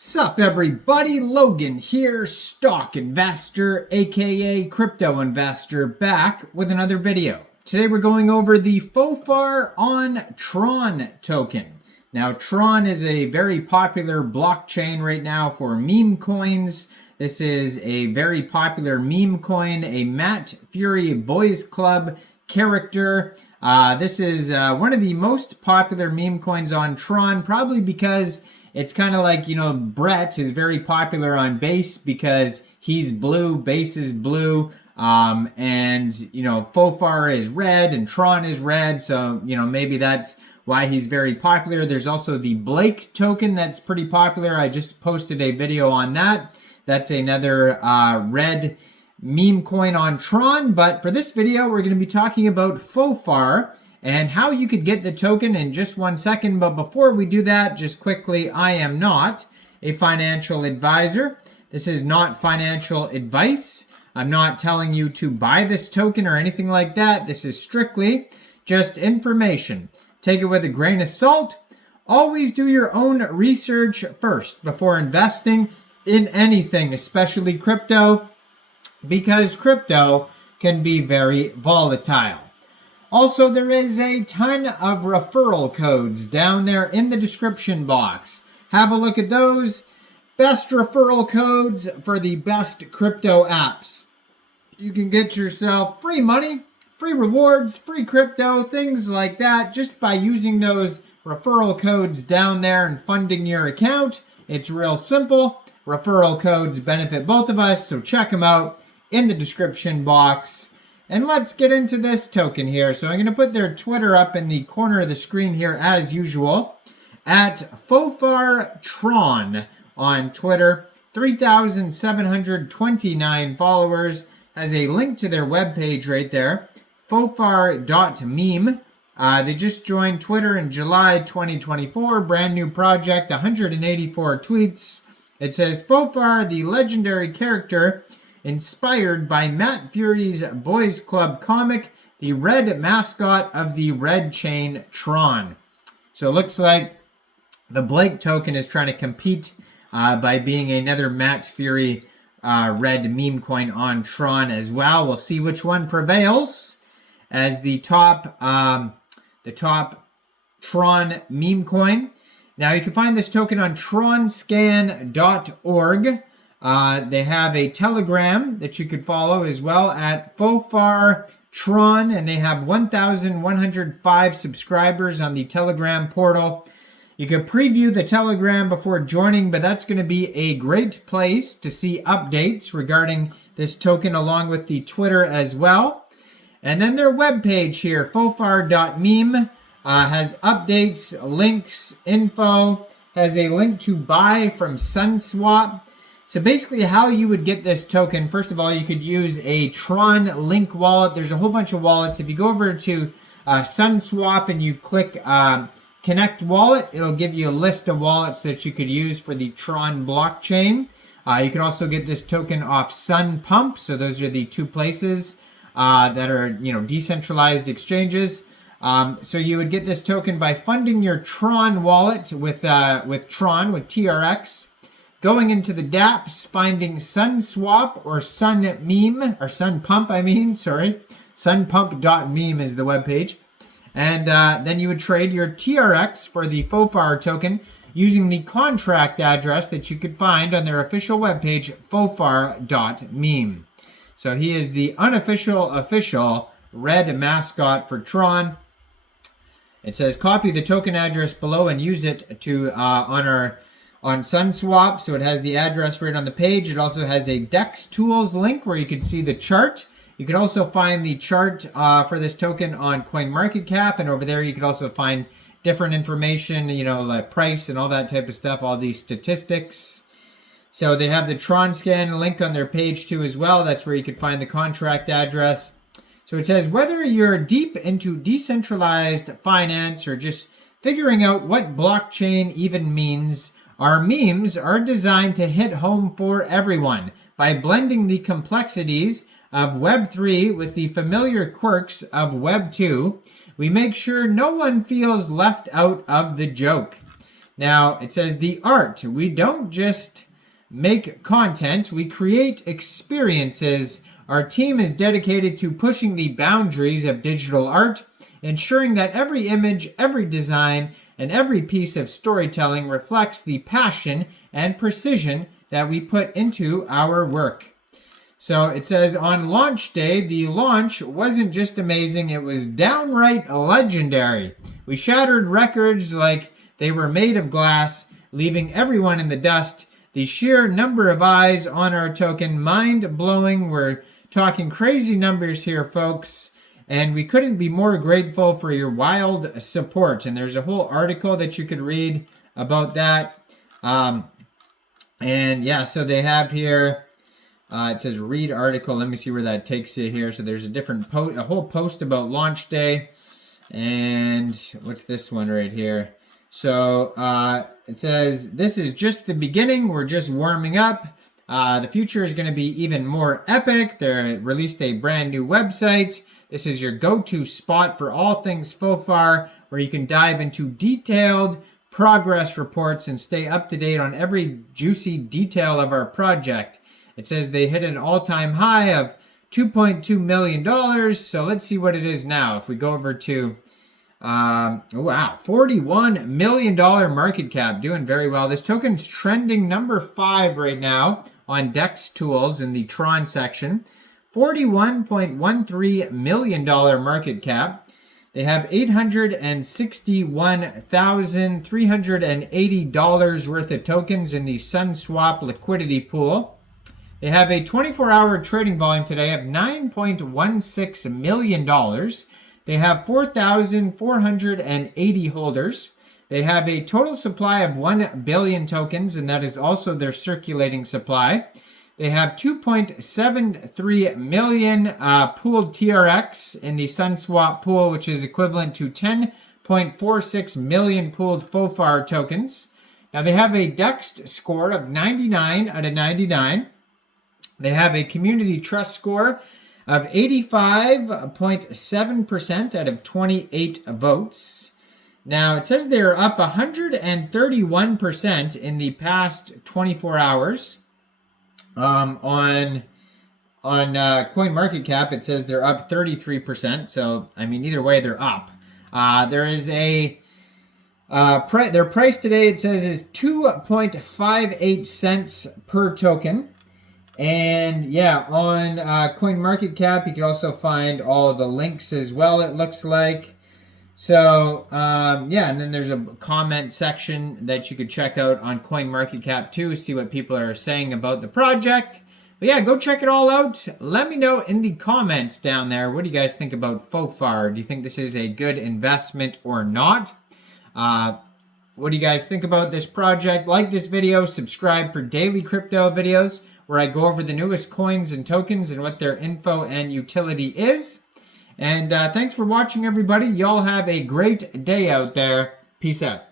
Sup everybody, Logan here, stock investor aka crypto investor, back with another video. Today we're going over the Fofar on Tron token. Now Tron is a very popular blockchain right now for meme coins. This is a very popular meme coin, a Matt Furie Boys Club character. This is one of the most popular meme coins on Tron, probably because it's kind of like, Brett is very popular on base because he's blue, base is blue, and, Fofar is red and Tron is red, so, maybe that's why he's very popular. There's also the Blake token that's pretty popular. I just posted a video on that. That's another red meme coin on Tron, but for this video, we're going to be talking about Fofar and how you could get the token in just 1 second. But before we do that, just quickly, I am not a financial advisor. This is not financial advice. I'm not telling you to buy this token or anything like that. This is strictly just information. Take it with a grain of salt. Always do your own research first before investing in anything, especially crypto, because crypto can be very volatile. Also, there is a ton of referral codes down there in the description box. Have a look at those. Best referral codes for the best crypto apps. You can get yourself free money, free rewards, free crypto, things like that, just by using those referral codes down there and funding your account. It's real simple. Referral codes benefit both of us, so check them out in the description box. And let's get into this token here. So I'm going to put their Twitter up in the corner of the screen here as usual. At Fofar Tron on Twitter. 3,729 followers. Has a link to their webpage right there. Fofar.meme. They just joined Twitter in July 2024. Brand new project. 184 tweets. It says, Fofar, the legendary character inspired by Matt Furie's Boys Club comic, the red mascot of the red chain Tron. So it looks like the Blake token is trying to compete by being another Matt Furie red meme coin on Tron as well. We'll see which one prevails as the top Tron meme coin. Now you can find this token on tronscan.org. They have a Telegram that you could follow as well at Fofar Tron, and they have 1,105 subscribers on the Telegram portal. You can preview the Telegram before joining, but that's going to be a great place to see updates regarding this token along with the Twitter as well. And then their webpage here, fofar.meme, has updates, links, info, has a link to buy from SunSwap. So basically how you would get this token, first of all, you could use a Tronlink wallet. There's a whole bunch of wallets. If you go over to SunSwap and you click Connect Wallet, it'll give you a list of wallets that you could use for the Tron blockchain. You could also get this token off SunPump. So those are the two places that are, decentralized exchanges. So you would get this token by funding your Tron wallet with Tron, with TRX. Going into the dApps, finding SunSwap or SunMeme, or SunPump, SunPump.meme is the webpage. And then you would trade your TRX for the Fofar token using the contract address that you could find on their official webpage, Fofar.meme. So he is the official red mascot for Tron. It says copy the token address below and use it to on SunSwap, so it has the address right on the page. It also has a DEX Tools link where you can see the chart. You can also find the chart for this token on CoinMarketCap, and over there you can also find different information, like price and all that type of stuff, all these statistics. So they have the TronScan link on their page too as well. That's where you can find the contract address. So it says, whether you're deep into decentralized finance or just figuring out what blockchain even means, our memes are designed to hit home for everyone by blending the complexities of Web3 with the familiar quirks of Web2. We make sure no one feels left out of the joke. Now, it says the art. We don't just make content, we create experiences. Our team is dedicated to pushing the boundaries of digital art, ensuring that every image, every design, and every piece of storytelling reflects the passion and precision that we put into our work. So it says on launch day, the launch wasn't just amazing, it was downright legendary. We shattered records like they were made of glass, leaving everyone in the dust. The sheer number of eyes on our token, mind-blowing. We're talking crazy numbers here, folks. And we couldn't be more grateful for your wild support. And there's a whole article that you could read about that. And yeah, so they have here, it says read article. Let me see where that takes you here. So there's a whole post about launch day. And what's this one right here? So it says, this is just the beginning. We're just warming up. The future is going to be even more epic. They released a brand new website. This is your go-to spot for all things Fofar, where you can dive into detailed progress reports and stay up to date on every juicy detail of our project. It says they hit an all-time high of $2.2 million. So let's see what it is now. If we go over to $41 million market cap, doing very well. This token's trending number 5 right now on DEX tools in the Tron section. $41.13 million market cap. They have $861,380 worth of tokens in the SunSwap liquidity pool. They have a 24-hour trading volume today of $9.16 million. They have 4,480 holders. They have a total supply of 1 billion tokens, and that is also their circulating supply. They have 2.73 million pooled TRX in the SunSwap pool, which is equivalent to 10.46 million pooled Fofar tokens. Now they have a DEX score of 99 out of 99. They have a community trust score of 85.7% out of 28 votes. Now, it says they're up 131% in the past 24 hours. On CoinMarketCap, it says they're up 33%. So, I mean, either way, they're up. There is a their price today, it says, is 2.58 cents per token. And yeah, on CoinMarketCap, you can also find all the links as well, it looks like. So, yeah, and then there's a comment section that you could check out on CoinMarketCap too, see what people are saying about the project. But yeah, go check it all out. Let me know in the comments down there, what do you guys think about Fofar? Do you think this is a good investment or not? What do you guys think about this project? Like this video, subscribe for daily crypto videos, where I go over the newest coins and tokens and what their info and utility is. And thanks for watching, everybody. Y'all have a great day out there. Peace out.